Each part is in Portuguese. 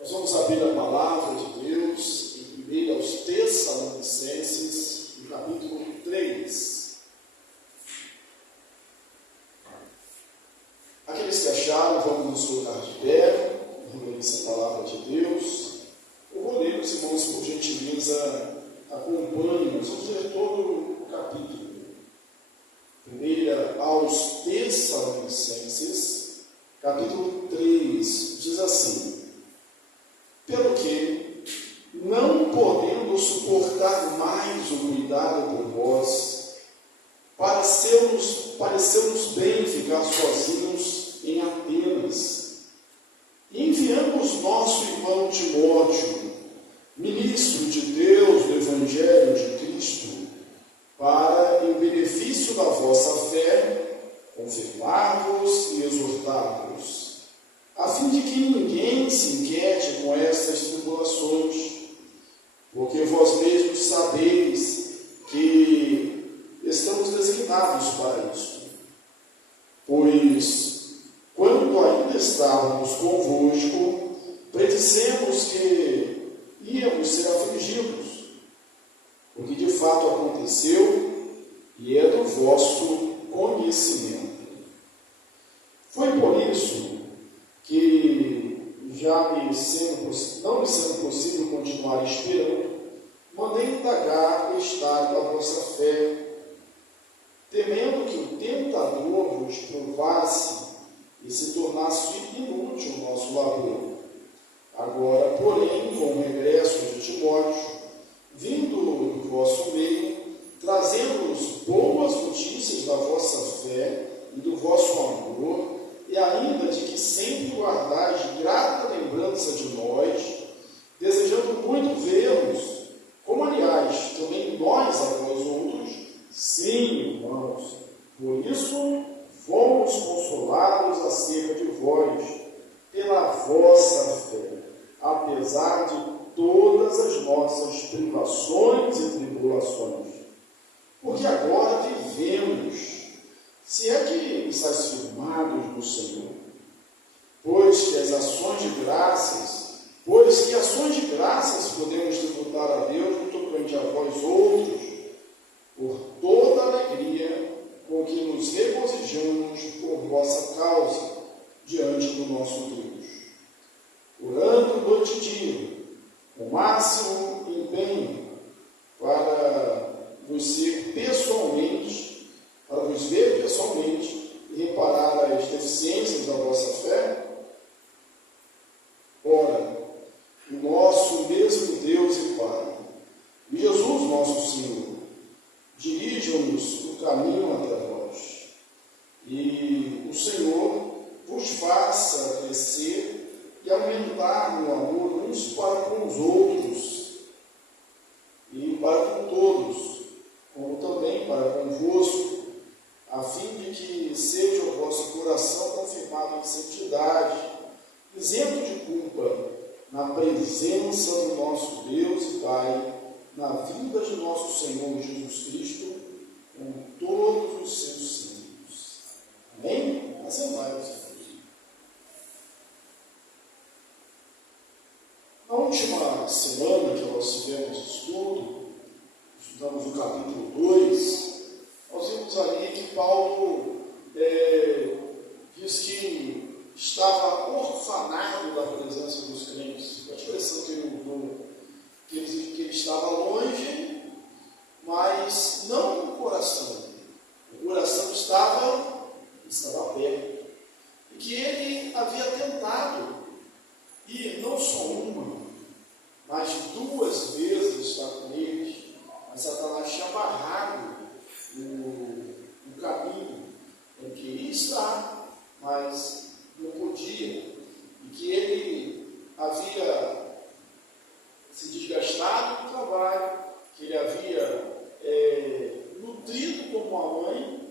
Nós vamos abrir a palavra de Deus em 1 aos Tessalonicenses, no capítulo 3. Aqueles que acharam, vamos nos colocar de pé, vamos ler essa palavra de Deus. Eu vou ler, os irmãos, por gentileza, acompanhem. Nós vamos ler todo o capítulo. 1 aos Tessalonicenses, capítulo 3, diz assim: pelo que, não podendo suportar mais o cuidado por vós, pareceu-nos bem ficar sozinhos em Atenas. E enviamos nosso irmão Timóteo, ministro de Deus do Evangelho de Cristo, para, em benefício da vossa fé, confirmar-vos e exortar-vos, a fim de que ninguém se inquiete com estas tribulações, porque vós mesmos sabeis que estamos designados para isto. Pois, quando ainda estávamos convosco, predissemos que íamos ser afligidos, o que de fato aconteceu e é do vosso conhecimento. Foi por isso que, não me sendo possível continuar esperando, mandei indagar o estado da vossa fé, temendo que o tentador vos provasse e se tornasse inútil o nosso labor. Agora, porém, com o regresso de Timóteo, vindo do vosso meio, trazendo-nos boas notícias da vossa fé e do vosso amor, e ainda de que sempre guardais grata lembrança de nós, desejando muito ver-nos, como aliás também nós a vós outros, sim, irmãos, por isso fomos consolados acerca de vós, pela vossa fé, apesar de todas as nossas privações e tribulações. Porque agora vivemos, se é que estáis firmados no Senhor, pois que ações de graças podemos tributar a Deus no tocante a vós outros, por toda a alegria com que nos regozijamos por vossa causa diante do nosso Deus, orando noite e dia, com o máximo empenho, para vos ver pessoalmente e reparar as deficiências da vossa fé. Ora, o nosso mesmo Deus e Pai, e Jesus nosso Senhor, dirijam-nos no caminho até vós, e o Senhor vos faça crescer e aumentar no amor uns para com os outros, e para com todos, como também para convosco, a fim de que seja o vosso coração confirmado em santidade, isento de culpa, na presença do nosso Deus e Pai, na vinda de nosso Senhor Jesus Cristo, com todos os seus santos. Amém? Assentai-vos. Na última semana que nós tivemos estudamos o capítulo 2, nós vimos ali que Paulo diz que estava orfanado da presença dos crentes. A expressão que ele usou, que ele estava longe, mas não no coração. O coração estava perto. E que ele havia tentado, e não só uma, mas 2 vezes estar com eles, mas Satanás tinha barrado o caminho em que queria estar, mas não podia, e que ele havia se desgastado no trabalho, que ele havia nutrido como uma mãe,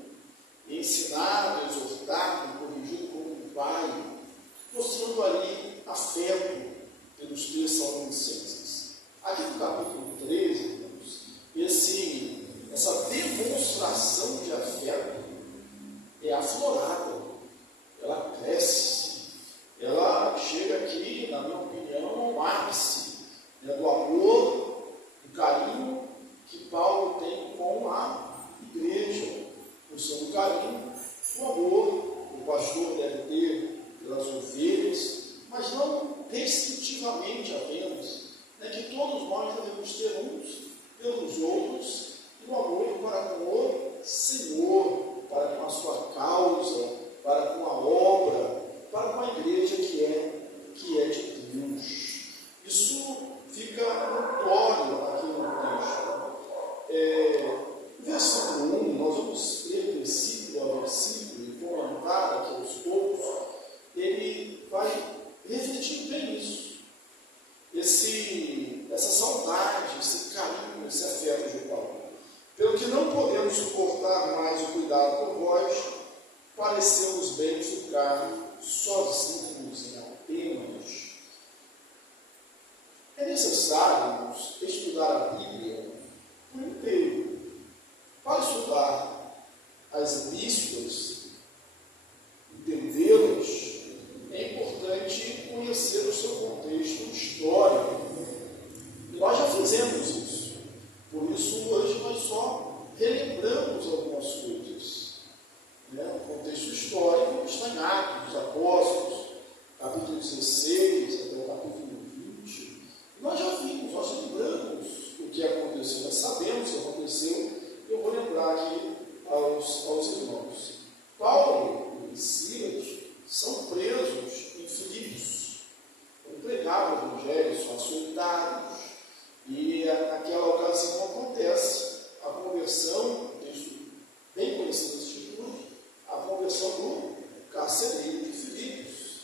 ensinado, exortado, corrigido como um pai, mostrando ali afeto pelos Tessalonicenses. Aqui no capítulo 13, irmãos, essa demonstração de afeto é aflorada, ela cresce, ela chega aqui na na minha opinião, o ápice, né, do amor, do carinho que Paulo tem com a igreja. O seu carinho, o amor o pastor deve ter pelas ovelhas, mas não restritivamente apenas, né, que todos nós devemos ter uns pelos outros, e o amor para com o Senhor, para com a sua causa, para com a obra, para com a igreja que é de Deus. Isso fica notório aqui no texto. Versículo 1, nós vamos ler versículo a versículo e comentar aqui aos poucos, ele vai refletir bem isso. Essa saudade, esse carinho, esse afeto de Paulo. Pelo que não podemos suportar mais o cuidado por vós, pareceu-nos bem ficar sozinhos em Atenas. É necessário estudar a Bíblia por inteiro. Para estudar as epístolas, entendê-las, é importante conhecer o seu contexto histórico. E nós já fizemos isso. Por isso, hoje, nós só relembramos algumas coisas. O contexto histórico está em Atos dos Apóstolos, capítulo 16 até o capítulo 20. E nós já vimos, nós lembramos o que aconteceu, nós sabemos o que aconteceu. Eu vou lembrar aqui aos irmãos. Paulo e Silas são presos em Filipos. Quando pregavam o evangelho, são açoitados. E naquela ocasião acontece a conversão, um texto bem conhecido das Escrituras, a conversão do carcereiro de Filipos.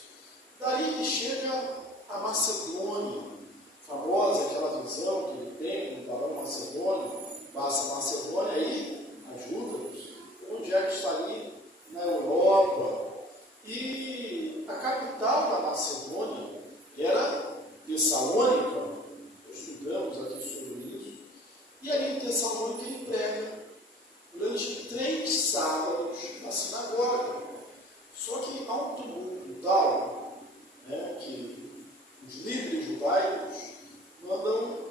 Daí ele chega a Macedônia, famosa aquela visão que ele tem no balão Macedônia, passa a Macedônia e ajuda-nos. Onde é que está ali? Na Europa. E a capital da Macedônia era Tessalônica. Estudamos aqui sobre isso. E ali em Tessalônica ele prega durante 3 sábados na sinagoga. Só que há um tumulto tal, que os líderes judaicos levam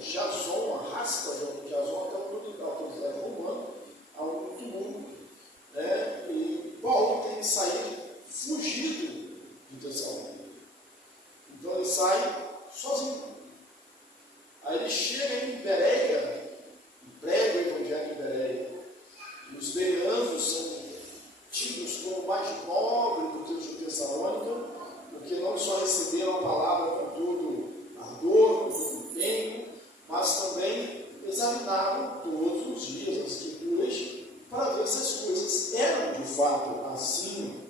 Jason, arrasta Jason até a autoridade romana, a um tumulto. E Paulo tem que sair fugido de Tessalônica. Então ele sai sozinho. Aí ele chega em Bereia e prega o evangelho em Bereia. E os bereanos são tidos como mais nobres do que os de Tessalônica, porque não só receberam a palavra com todo ardor, com todo empenho, mas também examinaram todos os dias as Escrituras para ver se as coisas eram de fato assim.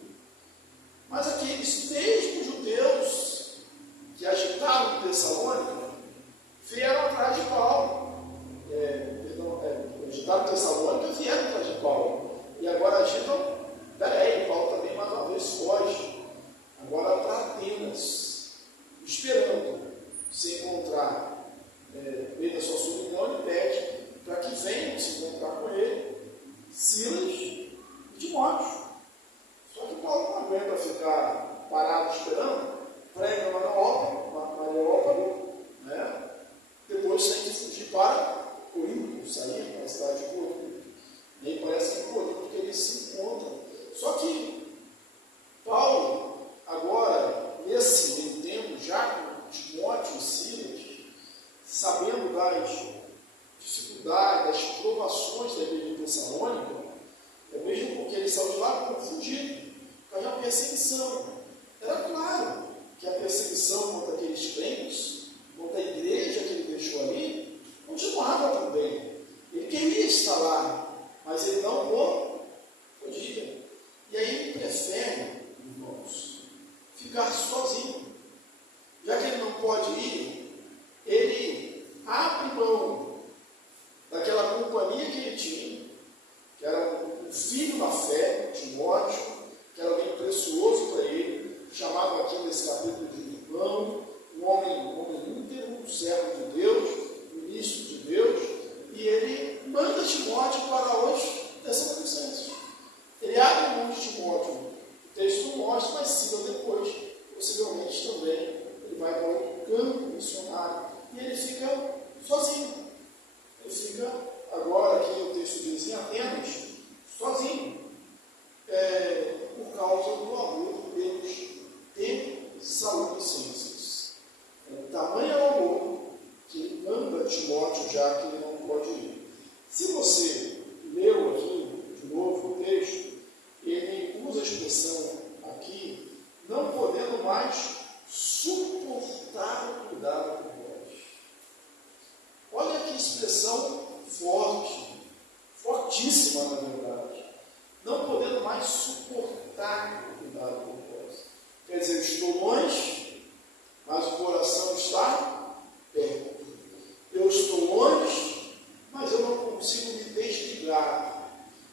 Mas aqueles mesmos judeus que agitaram Tessalônica vieram atrás de Paulo. Agitaram Tessalônica e vieram atrás de Paulo. E agora agitam Bereia. Paulo também mais uma vez foge. Agora para Atenas, esperando se encontrar meio da sua solidão, ele pede para que venham se encontrar com ele Silas e Timóteo. Só que Paulo não aguenta ficar parado esperando, prega lá na Areópago, depois tem que fugir para Corinto, sair para a cidade de Corinto. E aí parece que é em Corinto que eles se encontram. Só que Paulo, agora, nesse meio tempo, já com Timóteo e Silas, sabendo das dificuldades, das provações da igreja de Tessalônica, mesmo porque ele saiu de lá confundido, havia uma perseguição. Era claro que a perseguição contra aqueles crentes, contra a igreja que ele deixou ali, continuava também. Ele queria estar lá, mas ele não podia. E aí ele prefere, irmãos, ficar sozinho. Já que ele não pode ir, ele abre mão daquela companhia que ele tinha, que era um filho da fé, Timóteo, que era alguém precioso para ele, chamava aqui nesse capítulo de irmão, um homem íntegro, um servo de Deus, ministro de Deus, e ele manda Timóteo para os Tessalonicenses. Ele abre mão de Timóteo. O texto não mostra, mas siga depois, possivelmente também campo missionário, e ele fica sozinho. Ele fica, agora aqui o texto diz, em Atenas, sozinho, por causa do amor pelos Tessalonicenses. Tamanho é o amor que ele manda Timóteo, já que ele não pode ir. Se você leu aqui de novo o texto, ele usa a expressão aqui, não podendo mais suportar o cuidado por vós. Olha que expressão forte, fortíssima na verdade. Não podendo mais suportar o cuidado por vós. Quer dizer, eu estou longe, mas o coração está perto. Eu estou longe, mas eu não consigo me desligar.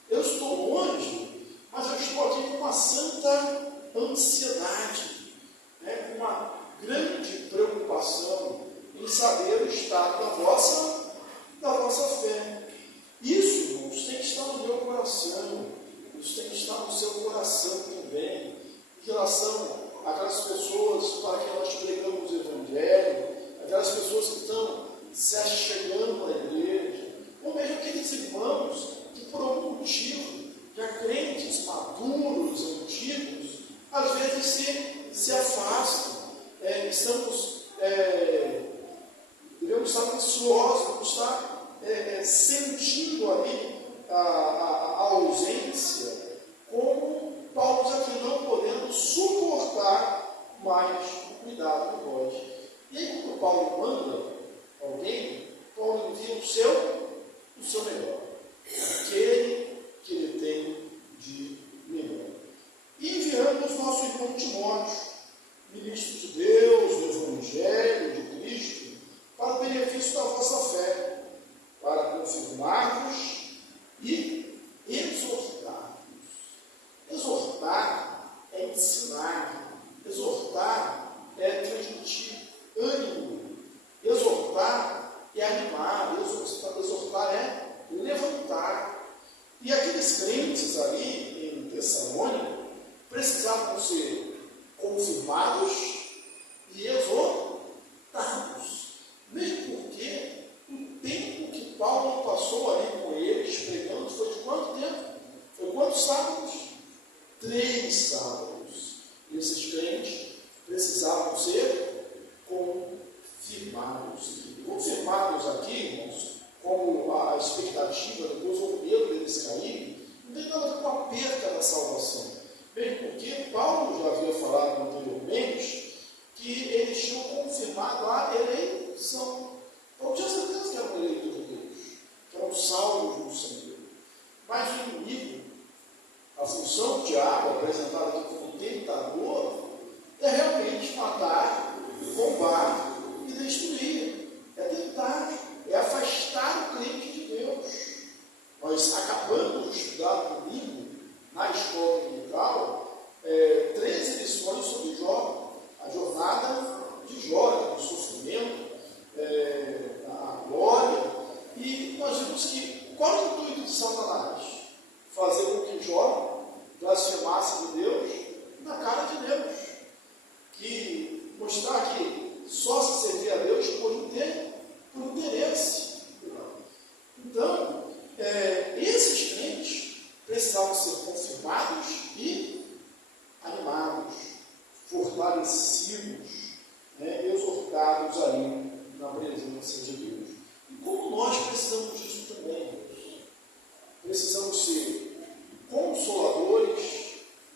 Eu estou longe, mas eu estou aqui com uma santa ansiedade, com uma grande preocupação em saber o estado da vossa fé. Isso, irmãos, tem que estar no meu coração, isso tem que estar no seu coração também, em relação àquelas pessoas para que nós pregamos o Evangelho, aquelas pessoas que estão se achegando à igreja, ou mesmo aqueles irmãos que por algum motivo, já crentes maduros, antigos, às vezes se afastam. Devemos estar ansiosos, devemos estar sentindo ali a ausência, como Paulo diz aqui, não podendo suportar mais o cuidado de vós. E aí, quando Paulo manda alguém, Paulo envia o seu melhor, aquele que ele tem de melhor. E enviamos nosso irmão Timóteo, ministro de Deus, do Evangelho de Cristo, para o benefício da vossa fé, para confirmar-vos e exortar-vos. Exortar é ensinar, exortar é transmitir ânimo, exortar é animar, exortar é levantar. E aqueles crentes ali em Tessalônica precisavam ser confirmados e exortados. Mesmo porque o tempo que Paulo passou ali com eles, pregando, foi de quanto tempo? Foi quantos sábados? 3 sábados. E esses crentes precisavam ser confirmados. E confirmados aqui, irmãos, como a expectativa, depois o medo deles caírem, não tem nada a ver com a perda da salvação. Mesmo porque Paulo já havia falado anteriormente que eles tinham confirmado a eleição. Paulo tinha certeza que eram eleitos de Deus, que eram salvos no Senhor. Mas o inimigo, a função do diabo, apresentada aqui como tentador, é realmente matar, roubar e destruir. É tentar, é afastar o crente de Deus. Nós acabamos de estudar domingo, na escola dominical, 13 lições sobre Jó, a jornada de Jó, o sofrimento, a glória, e nós vimos que qual é o intuito de Satanás? Fazer com que Jó blasfemasse de Deus na cara de Deus, que mostrar que só se servir a Deus por interesse. Então, esses crentes precisavam ser confirmados e animados, fortalecidos, exortados ali na presença de Deus. E como nós precisamos disso também, Deus? Precisamos ser consoladores,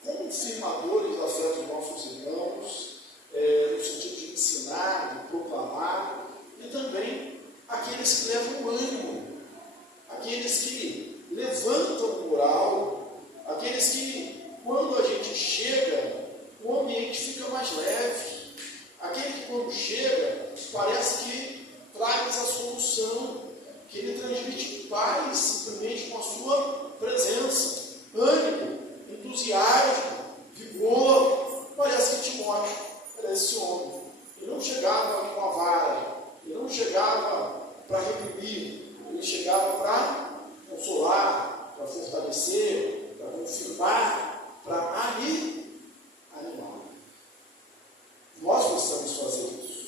confirmadores da fé dos nossos irmãos, no sentido de ensinar, de proclamar, e também aqueles que levam ânimo, aqueles que levantam o moral, aqueles que, quando a gente chega, o ambiente fica mais leve, aquele que, quando chega, parece que traz a solução, que ele transmite paz simplesmente com a sua presença, ânimo, entusiasmo, vigor. Parece que Timóteo era esse homem. Ele não chegava com a vara, ele não chegava para reprimir, ele chegava para consolar, para fortalecer, para confirmar, para animar. Nós precisamos fazer isso.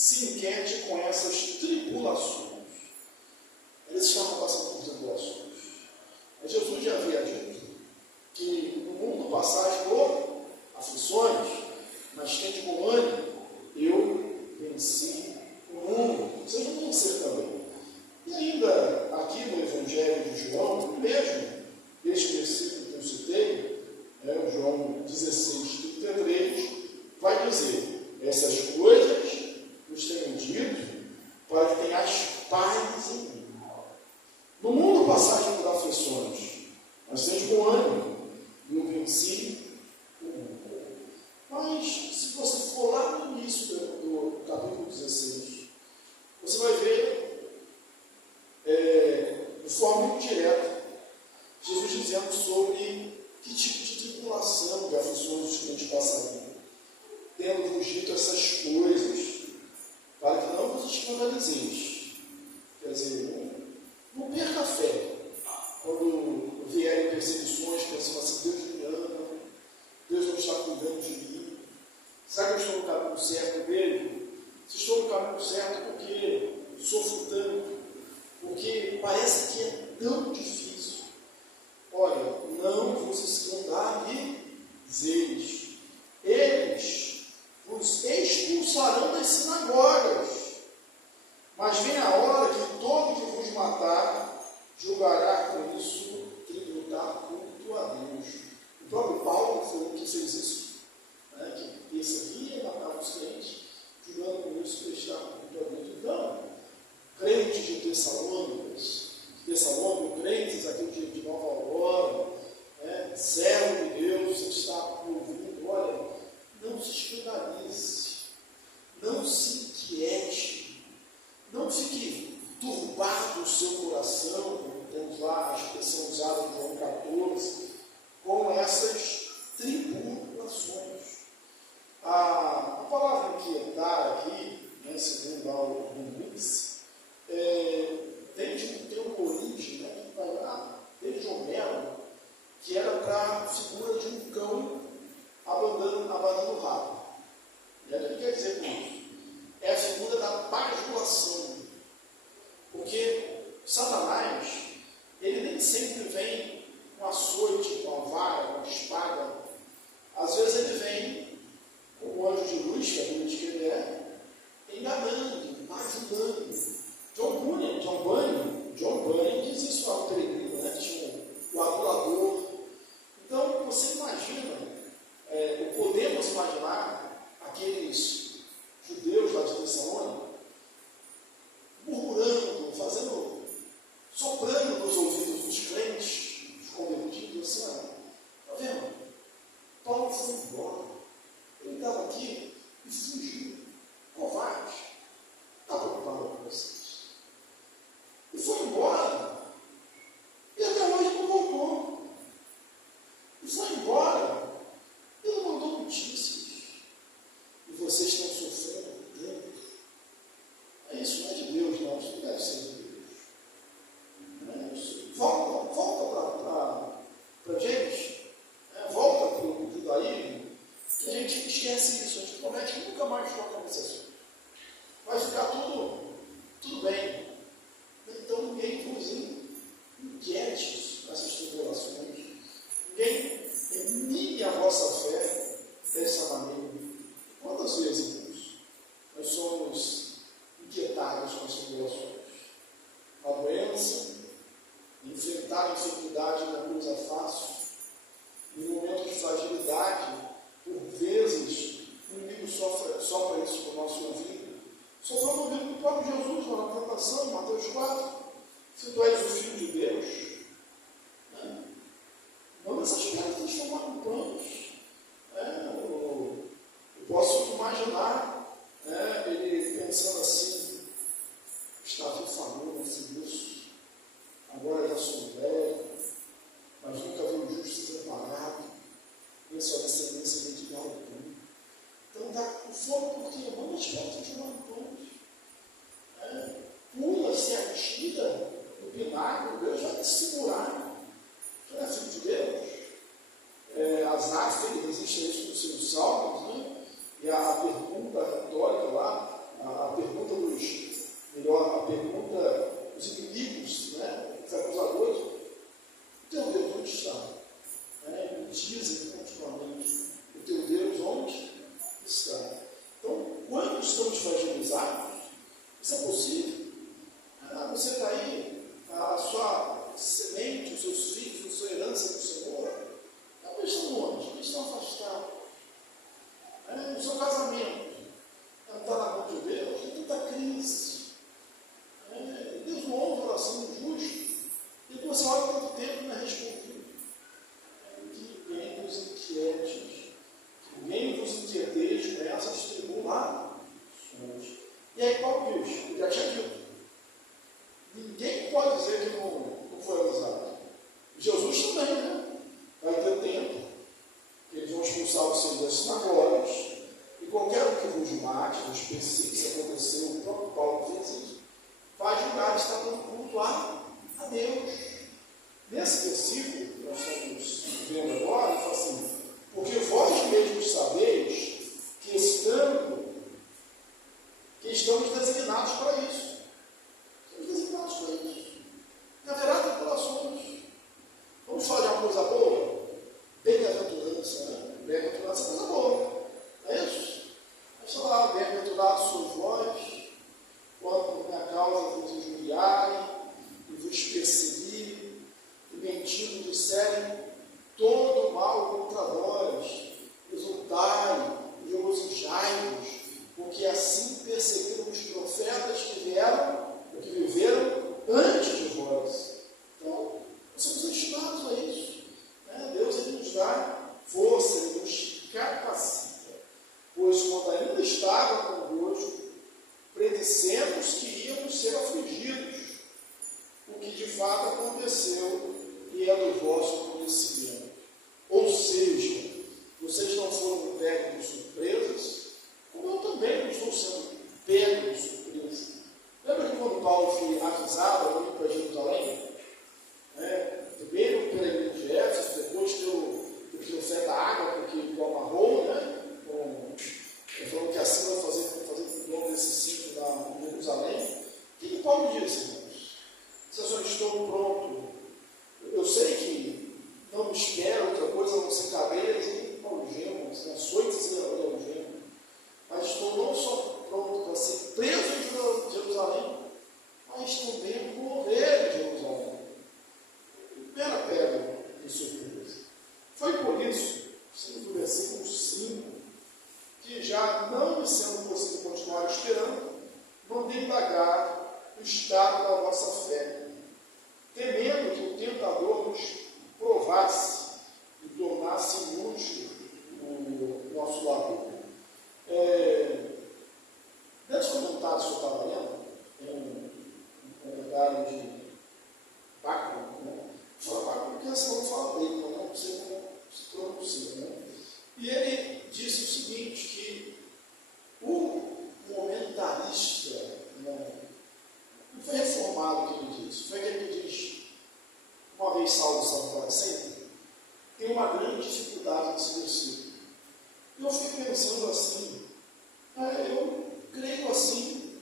se inquiete com essas tribulações. Eles estavam passando por tribulações. Mas Jesus já havia dito que no mundo passais por aflições, mas tende bom ânimo, eu venci o mundo. Vocês vão vencer também. E ainda aqui no Evangelho de João, mesmo este versículo que eu citei, o João 16:33, vai dizer: essas coisas nos tenho dito para que tenhas paz em mim. No mundo passagem por aflições, mas tens bom ânimo, eu venci o mundo. Mas se você for lá no início do capítulo 16, você vai ver de forma muito direta Jesus dizendo sobre que tipo de tribulação, de aflições os crentes passariam, tendo-vos dito essas coisas, para que não vos escandalizeis. Quer dizer, não perca a fé quando vierem perseguições, pensando assim: Deus me ama, Deus não está cuidando de mim. Será que eu estou no caminho certo dele? Se estou no caminho certo, porque sofro tanto, porque parece que é tão difícil. Olha, não vos escandalizeis. Eles vos expulsarão das sinagogas, mas vem a hora que todo que vos matar julgará com isso tributar culto a Deus. O próprio Paulo foi o que fez isso, que perseguia e matava os crentes, julgando com isso prestar culto a Deus. Então, crentes de Tessalônica, crentes aqui de Nova Aurora, servo de Deus, você está ouvindo, olha, não se escandalize, não se inquiete, não fique turbado o seu coração, como temos lá a expressão usada em João 14, com essas tribulações. A palavra inquietar aqui, segundo lá o Remix, vem de um termo origem, que vai lá desde Homero, que era para a figura de um cão abanando o rabo. E aí, o que quer dizer com isso? É a figura da bajulação. Porque Satanás, ele nem sempre vem com açoite, com a vara, com a espada. Às vezes ele vem com o anjo de luz, que a Bíblia diz que ele enganando, bajulando. John Bunyan diz isso para o peregrino, que tinha o adulador. Então, você imagina, podemos imaginar aqueles judeus lá de Tessalônica murmurando, soprando nos ouvidos dos crentes, dos convertidos, assim: está vendo? Paulo foi embora. Ele estava aqui e fugiu. Covarde. Está preocupado com vocês. E foi embora. E até hoje não voltou. E foi embora. E não mandou notícias. E vocês estão sofrendo dentro. Isso não é de Deus, não. Isso não deve ser de Deus. Volta para James. Volta para o judaísmo. Que a gente esquece isso. A gente promete que nunca mais toca nesse assunto. Vai ficar tudo bem. Então ninguém vos inquiete nessas tribulações. Ninguém mine a vossa fé dessa maneira. Quantas vezes, irmãos, nós somos inquietados com as tribulações? A doença, enfrentar a enfermidade não é coisa fácil. Em momentos de fragilidade, por vezes, o inimigo sopra isso no nosso ouvido. Sofreu no ouvido do próprio Jesus, lá na tentação, em Mateus 4. Se tu és o Filho de Deus, manda essas pedras transformar em pães. Eu posso imaginar ele pensando assim: estava famoso, isso, agora já sou velho, mas nunca vi o justo preparado, nem sua descendência mendigar o pão. Então dá o fogo porque manda as pedras transformar em pães. Pula, se atira no pináculo, Deus vai te segurar. Você não é filho de Deus? Asaf, ele resiste a isso nos seus salmos, e a pergunta retórica lá, a não estamos fragilizados? Isso é possível. Você está aí, a sua semente, os seus filhos, a sua herança do Senhor, não estão longe, eles estão afastados. O seu casamento não está na mão de Deus, tem tanta crise. Deus não ouve a oração do justo, e você olha quanto tempo não é respondido. Que ninguém vos inquiete, que ninguém vos inquieteis com essas tribulações. E aí Paulo diz, eu já tinha dito, ninguém pode dizer que não foi avisado. Jesus também, né? Vai ter tempo, eles vão expulsar os seus das sinagogas, e qualquer um que vos mate, vos persiga, se aconteceu, o próprio Paulo fez isso, vai julgar, está dando culto a Deus. Nesse versículo que nós estamos vendo agora, ele fala assim, porque vós mesmos sabeis que estamos designados para isso. Estamos designados para isso. E haverá tribulações. Vamos falar de uma coisa boa? Bem-aventurança, né? Bem-aventurança é coisa boa. Não é isso? Vamos falar, bem-aventurados sois vós, quando por minha causa vos injuriarem e vos perseguirem, e mentindo disserem todo mal contra vós, exultai e regozijai-vos, porque assim perseguiram os profetas que viveram antes de vós. Então, nós somos destinados a isso. Deus ele nos dá força, ele nos capacita. Pois quando ainda estava convosco, predissemos que íamos ser afligidos, o que de fato aconteceu e é do vosso conhecimento. Ou seja, vocês não foram pegos de surpresas, como eu também não estou sendo pego de surpresa. Lembra que quando Paulo foi avisado a ir para Jerusalém? Primeiro pela igreja de Éfeso, depois pelo fé da água, porque ele amarrou, falando que assim vai fazer com o desse ciclo em Jerusalém. O que Paulo disse, irmãos? Se eu só estou pronto, eu sei que não me espera outra coisa a não ser cadeias e algemas, açoites e algemas, mas estou não só pronto para ser preso em Jerusalém, mas também morrer em Jerusalém. Era pega de surpresa. Foi por isso, no versículo 5, que já não me sendo possível continuar esperando, mandei indagar o estado da vossa fé, temendo que o tentador nos provasse e tornasse inútil o nosso labor. Nesse comentário que eu estava lendo, tem um comentário de Bacon, fala Bacon porque senão não fala Bacon, não sei como se pronuncia, E ele disse o seguinte, que o momentarista, não foi reformado que ele disse, foi aquele que diz, uma vez salvo, salvo para sempre, tem uma grande dificuldade nesse versículo. Eu fico pensando assim, eu creio assim,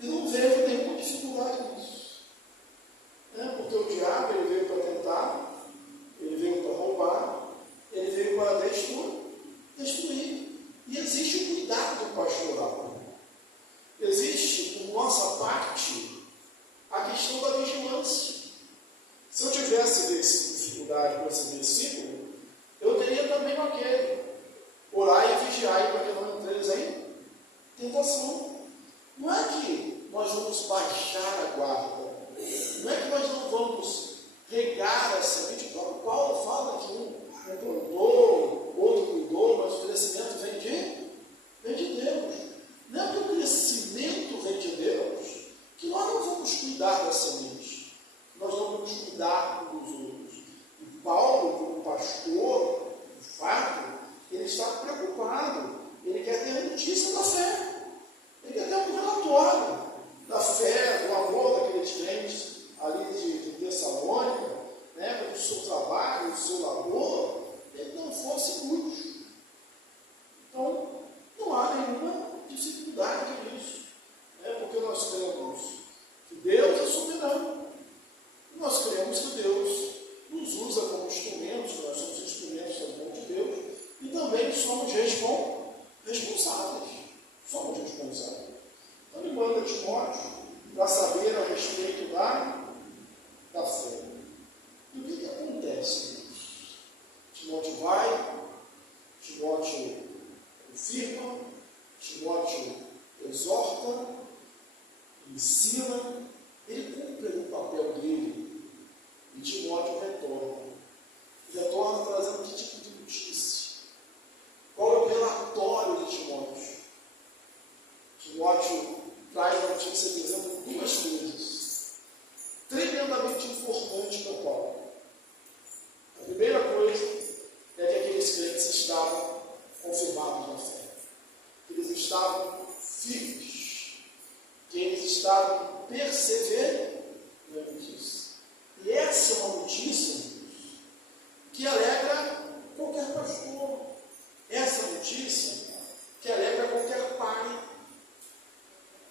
e não vejo nenhuma dificuldade nisso. Porque o diabo ele veio para tentar, ele veio para roubar, ele veio para destruir. E existe o cuidado pastoral. Existe, por nossa parte, a questão da vigilância. Se eu tivesse dificuldade com esse versículo, eu teria também aquele. Orai e vigiai para que não entreis em tentação. Não é que nós vamos baixar a guarda. Não é que nós não vamos regar a semente. O próprio Paulo fala que um plantou, outro cuidou, mas o crescimento vem de Deus. Não é que o crescimento vem de Deus, que nós não vamos cuidar da semente. Nós não vamos cuidar uns dos outros. E Paulo, como pastor, de fato, ele está preocupado. Ele quer ter a notícia da fé. Ele quer ter um relatório da fé, do amor daqueles crentes ali de Tessalônica, para que o seu trabalho, o seu labor, ele não fosse inútil. Então, não há nenhuma dificuldade nisso, porque nós temos que Deus é soberano. sabe? Então ele manda Timóteo para saber a respeito da fé. E o que acontece? Timóteo vai, Timóteo confirma, Timóteo exorta, ensina, ele cumpre o papel dele. E Timóteo retorna. Retorna trazendo que tipo de notícia? Qual é o relatório de Timóteo? Timóteo traz a notícia dizendo duas coisas tremendamente importantes para Paulo. A primeira coisa é que aqueles crentes estavam confirmados na fé, que eles estavam firmes, que eles estavam perseverantes. E essa é uma notícia que alegra qualquer pastor. Essa notícia que alegra qualquer pai.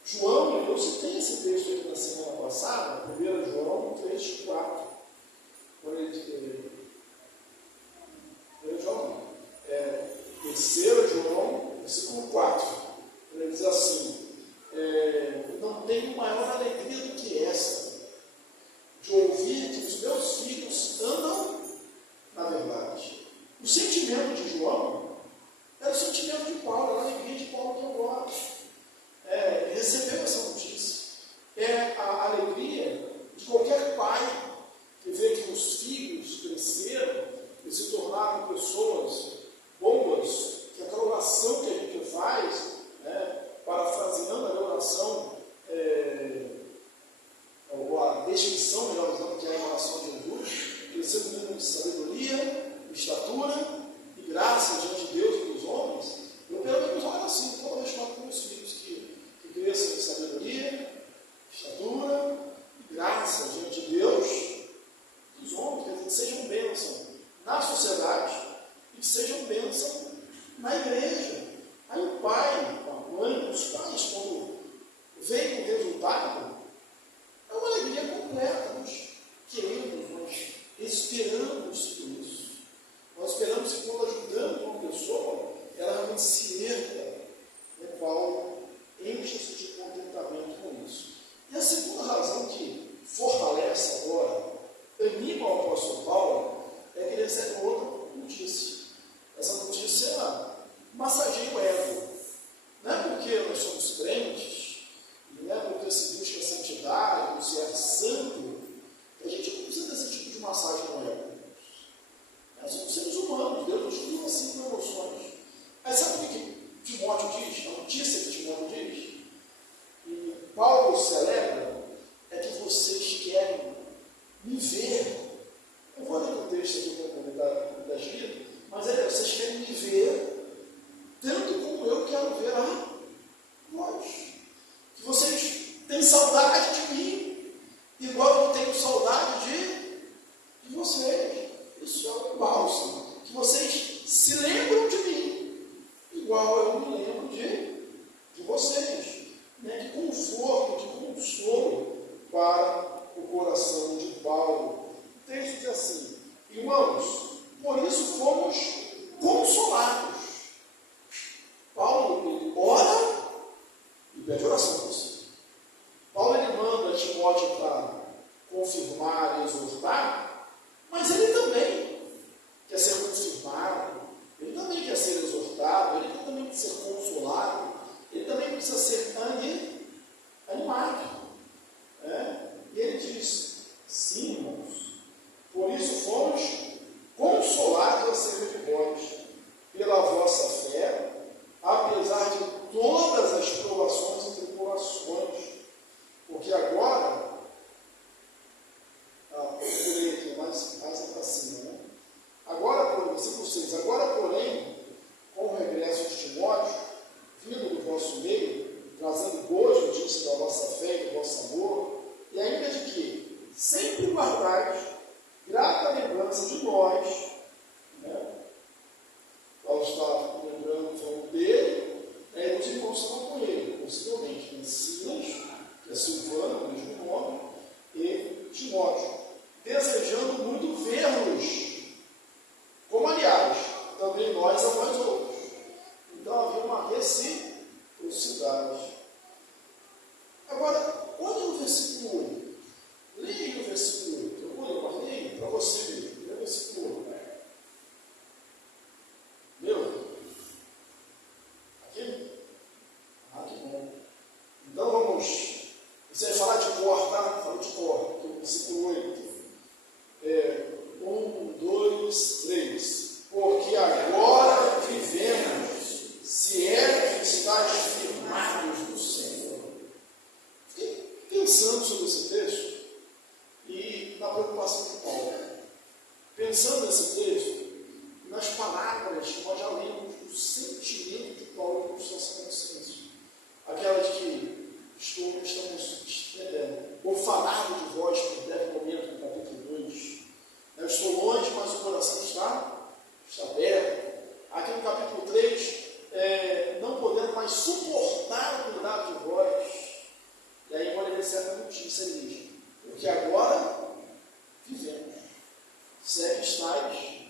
João, eu citei esse texto aqui na semana passada, 1 João 3,4. Quando ele 3 João, versículo 4. Ele diz assim: não tenho maior alegria do que essa, de ouvir que os meus filhos andam na verdade. O sentimento de João era o sentimento de Paulo, era a alegria de Paulo que agora recebeu essa notícia. É a alegria de qualquer pai que vê que os filhos cresceram e se tornaram pessoas boas, que aquela oração que a gente faz, parafraseando a oração, ou a descrição, melhor dizendo, que é a oração de Jesus, crescendo em sabedoria, estatura e graça diante de Deus e dos homens. Eu pelo menos olho assim, toda vez que eu falo com meus filhos que cresçam em sabedoria, estatura e graça diante de Deus e dos homens, que sejam bênção na sociedade e que sejam bênção na igreja. Aí o pai, a mãe, os pais, quando veem o resultado, é uma alegria completa. Nós queremos, nós esperamos por isso. Nós esperamos que quando ajudamos uma pessoa, ela realmente se erga. Paulo enche-se de contentamento com isso. E a segunda razão que fortalece agora, anima o apóstolo Paulo, é que ele recebe outra notícia. Essa notícia massageia o ego. Não é porque nós somos crentes, não é porque se busca santidade, se é santo, que a gente não precisa desse tipo de massagem no ego. Nós somos seres humanos, Deus nos criou assim com emoções. Mas sabe o que Timóteo diz? A notícia que Timóteo diz? E Paulo se alegra, é que vocês querem me ver. Eu vou ler o texto aqui para comentar da Gíria, mas vocês querem me ver, tanto como eu quero ver a vós. Que vocês têm saudade de mim, igual eu tenho saudade de vocês. Isso é um bálsamo. Que vocês se lembram de mim, igual eu me lembro de vocês. De conforto, de consolo para o coração de Paulo. O texto diz assim: irmãos, por isso fomos consolados. Paulo, ele ora e pede oração por você. Paulo, ele manda Timóteo para confirmar e exortar, mas ele também quer ser confirmado, ele também quer ser exortado, ele também quer ser consolado, ele também precisa ser animado. E ele diz: sim, irmãos, por isso fomos consolados acerca de vós, pela vossa fé, apesar de todas as provações e tribulações, porque agora, eu ler aqui mais para cima, Agora, versículo 6, agora, porém, com o regresso de Timóteo, vindo do vosso meio, trazendo boas notícias da vossa fé e do vosso amor, e ainda de que sempre guardais grata lembrança de nós. Paulo está lembrando, falando dele, e os irmãos estavam com ele, possivelmente, Silas, que é Silvano, o mesmo nome, e Timóteo, desejando muito vê-los, como aliás, também nós a vós outros. Então havia uma reciprocidade. separado de vós por breve momento, no capítulo 2. Eu estou longe, mas o coração está aberto. Aqui no capítulo 3, não podendo mais suportar o cuidado de vós. E aí pode receber essa notícia ali, porque agora vivemos, se é que estáis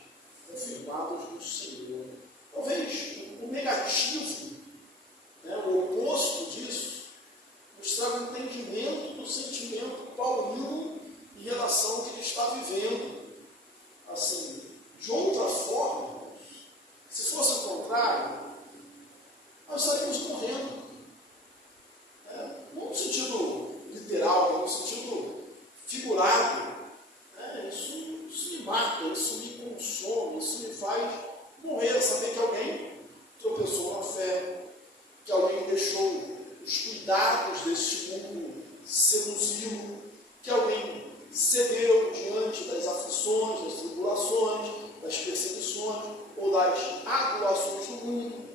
confirmados no Senhor. Talvez o negativo, o oposto disso, nos traga um entendimento do sentimento paulino em relação ao que ele está vivendo. Assim, de outra forma, se fosse o contrário, nós estaríamos morrendo. Não no sentido literal, mas no sentido figurado. Isso me mata, isso me consome, isso me faz morrer. Saber que alguém tropeçou na fé, que alguém deixou os cuidados deste mundo seduzi-lo, que alguém cedeu diante das aflições, das tribulações, das perseguições ou das adulações do mundo.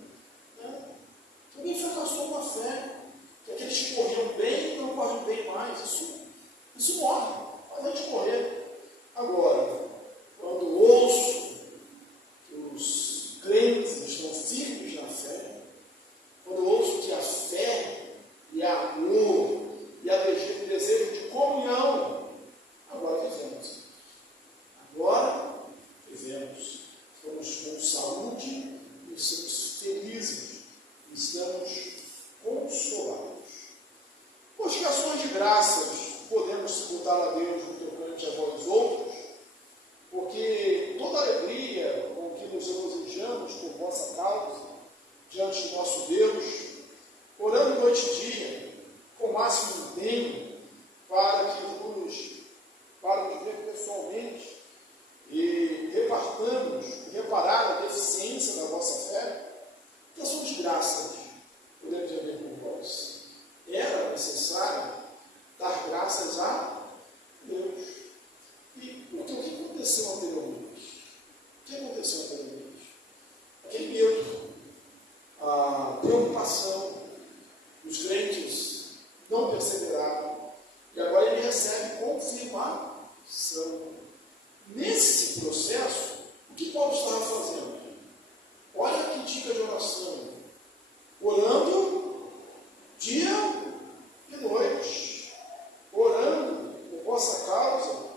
Alguém fracassou na fé, que aqueles que corriam bem não correm bem mais. Isso morre, faz a gente morrer. Agora, quando ouço que os crentes estão firmes na fé, quando ouço que a fé e a amor e o desejo de comunhão, agora vivemos. Estamos com saúde e estamos felizes, estamos consolados. Por de graças podemos tributar a Deus no tocante a vós outros, porque toda alegria com que nos regozijamos por vossa causa, diante do nosso Deus, orando noite e dia, com o máximo empenho, para nos ver pessoalmente e reparar a deficiência da vossa fé, que são de graças, podemos ver por vós. Era necessário dar graças a Deus. E porque o que aconteceu anteriormente? Aquele medo, a preocupação, os crentes não perseveraram, e agora ele recebe confirmação. Nesse processo, o que Paulo estava fazendo? Olha que dica de oração: orando dia e noite, orando por vossa causa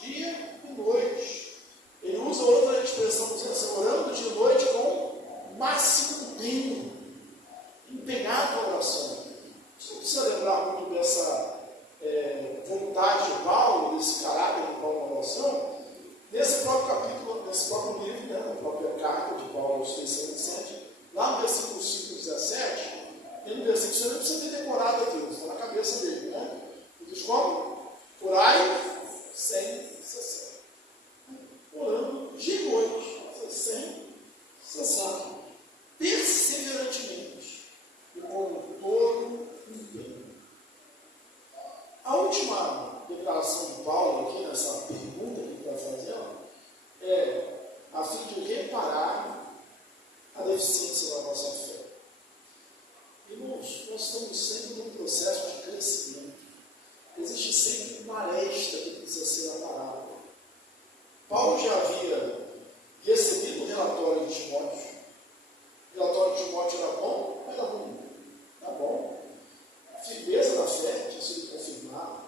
dia e noite. Ele usa outra expressão, dizendo assim, orando dia e noite com máximo empenhado na oração. Você não precisa lembrar muito dessa vontade de Paulo, desse caráter de Paulo na oração. Nesse próprio capítulo, nesse próprio livro, na própria carta de Paulo aos Tessalonicenses, lá no versículo 5 e 17, tem um versículo que você não precisa ter decorado aqui, está na cabeça dele, Ele diz como? Orai sem cessar. Orando dia e noite, sem cessar. Perseverantemente e com todo empenho. A última declaração de Paulo aqui, nessa pergunta que ele está fazendo, é a fim de reparar a deficiência da nossa fé. Irmãos, nós estamos sempre num processo de crescimento. Existe sempre uma aresta que precisa ser aparada. Paulo já havia recebido o relatório de Timóteo. O relatório de Timóteo era bom? Era ruim. Era bom. A firmeza da fé tinha sido confirmada.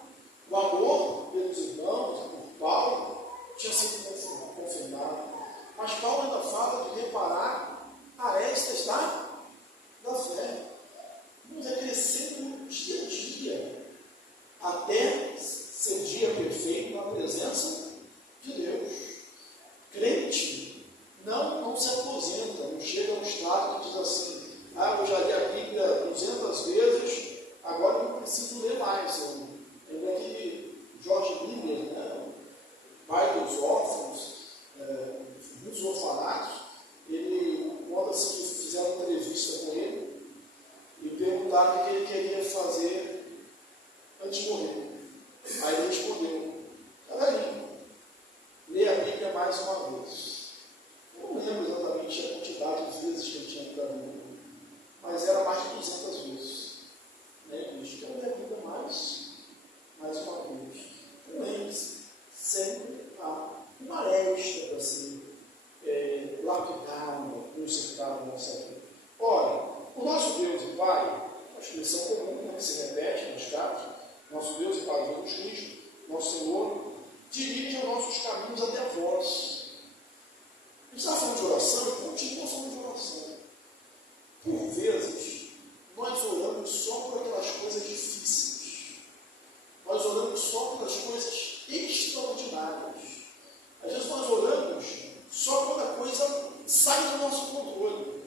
O amor pelos irmãos, por Paulo, tinha sido confirmado. Mas Paulo ainda fala de reparar arestas da fé. Vamos crescendo dia a dia, até ser dia perfeito na presença de Deus. Crente não se aposenta, não chega a um estado que diz assim, eu já li a Bíblia 200 vezes, agora não preciso ler mais. Lembra aquele George Miller, pai dos órfãos, muitos orfanatos, quando assim, fizeram uma entrevista com ele, e perguntaram o que ele queria fazer antes de morrer. Aí ele respondeu, galerinha, lê a Bíblia mais uma vez. Eu não lembro exatamente a quantidade de vezes que ele tinha lido a Bíblia, mas era mais de 200 vezes. Ele disse, quero ler a Bíblia mais uma vez. comum, que se repete nos casos, nosso Deus e Pai Jesus Cristo, nosso Senhor, dirige os nossos caminhos até vós. A gente está falando de oração e continua falando de oração. Por vezes, nós oramos só por aquelas coisas difíceis. Nós oramos só pelas coisas extraordinárias. Às vezes nós oramos só quando a coisa sai do nosso controle.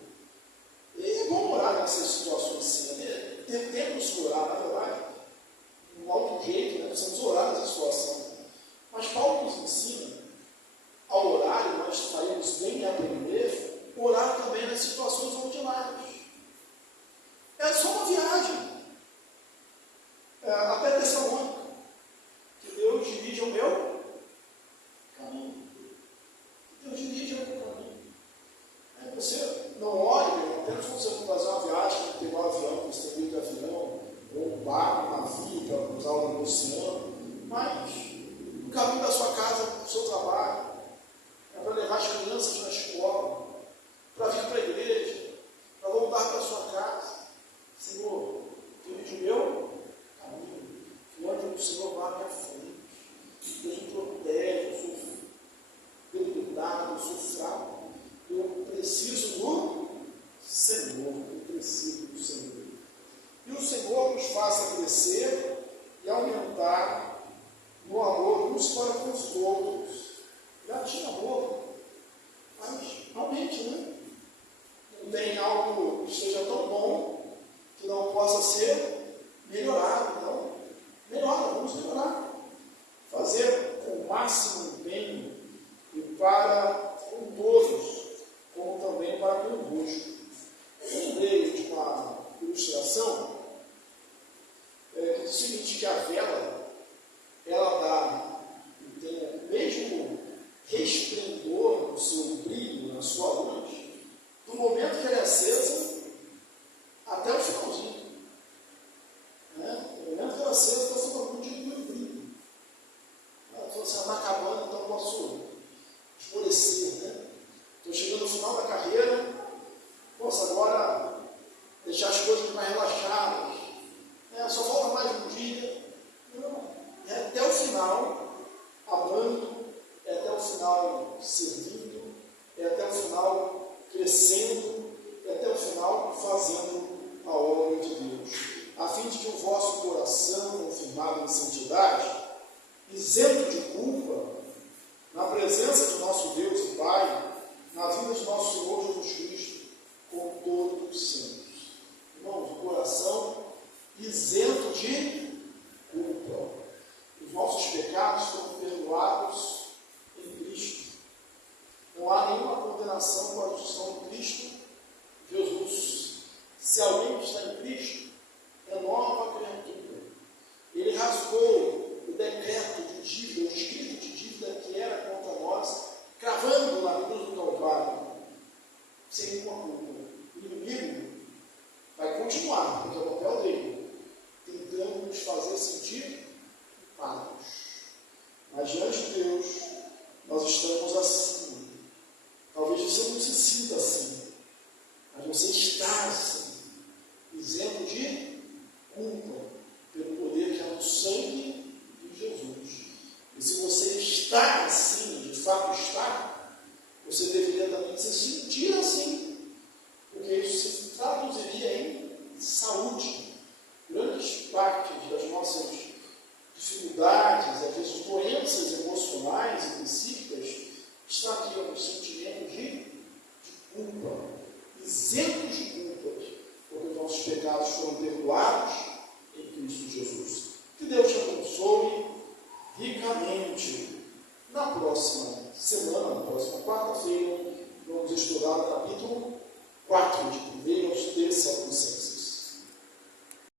E é bom orar nessas situações assim, né? Tentemos orar, na verdade, de um alto jeito, né? Precisamos orar nessa situação. Mas Paulo nos ensina, ao orar, e nós faremos bem em aprender, orar também nas situações ordinárias. É só uma viagem. Até Tessalônica, que Deus dirige o meu caminho. Deus dirige o meu caminho. Você não olhe, apenas quando você for fazer uma viagem, para pegar um avião, você tem meio de avião, ou um barco, um navio, para cruzar o oceano, mas no caminho da sua casa, para o seu trabalho, para levar as crianças na escola, para vir para a igreja, para voltar para a sua casa. Senhor, dirige o meu caminho, que onde o Senhor vai à minha frente. Deus me protege, eu sou debilitado, eu sou fraco. Eu preciso do Senhor, eu preciso do Senhor. E o Senhor nos faça crescer e aumentar no amor uns para com os outros. Já tinha amor, mas aumente, né? Não tem algo que esteja tão bom que não possa ser melhorado. Então, melhora, vamos melhorar. Fazer com o máximo empenho e para com todos, como também para convosco. Eu lembrei de uma ilustração que diz o seguinte, que a vela, ela dá, tem o mesmo resplendor no seu brilho, na sua luz, do momento que ela é acesa até o finalzinho. No momento que ela é acesa, até o finalzinho de brilho. Ela falou assim, ela está acabando, então eu posso esmorecer, né? Estou chegando no final da carreira, posso agora deixar as coisas mais relaxadas. Só falta mais um dia. Não, é até o final amando, é até o final servindo, é até o final crescendo, é até o final fazendo a obra de Deus. A fim de que o vosso coração, confirmado em santidade, isento de culpa, na presença de nosso Deus e Pai, na vida de nosso Senhor Jesus Cristo, com todos os santos. Irmãos, o coração isento de culpa. Os nossos pecados foram perdoados em Cristo. Não há nenhuma condenação para os que estão em Cristo Jesus. Se alguém está em Cristo, é nova criatura. Ele rasgou o decreto de dívida, o escrito de dívida que era contra nós, cravando na cruz do Calvário, sem nenhuma culpa. O inimigo vai continuar, porque é o papel dele, tentando nos fazer sentir pagos. Mas diante de Deus, nós estamos assim. Talvez você não se sinta assim, mas você está assim, isento de culpa, pelo poder que há no sangue de Jesus. E se você está assim, de fato está, você deveria também se sentir assim, porque isso se traduziria em saúde. Grandes partes das nossas dificuldades, às vezes doenças emocionais e psíquicas, está aqui no sentimento de culpa, isentos de culpas, porque os nossos pecados foram perdoados em Cristo Jesus. Que Deus te abençoe ricamente. Na próxima semana, na próxima quarta-feira, vamos estudar o capítulo 4, de 1 aos 3 séculos.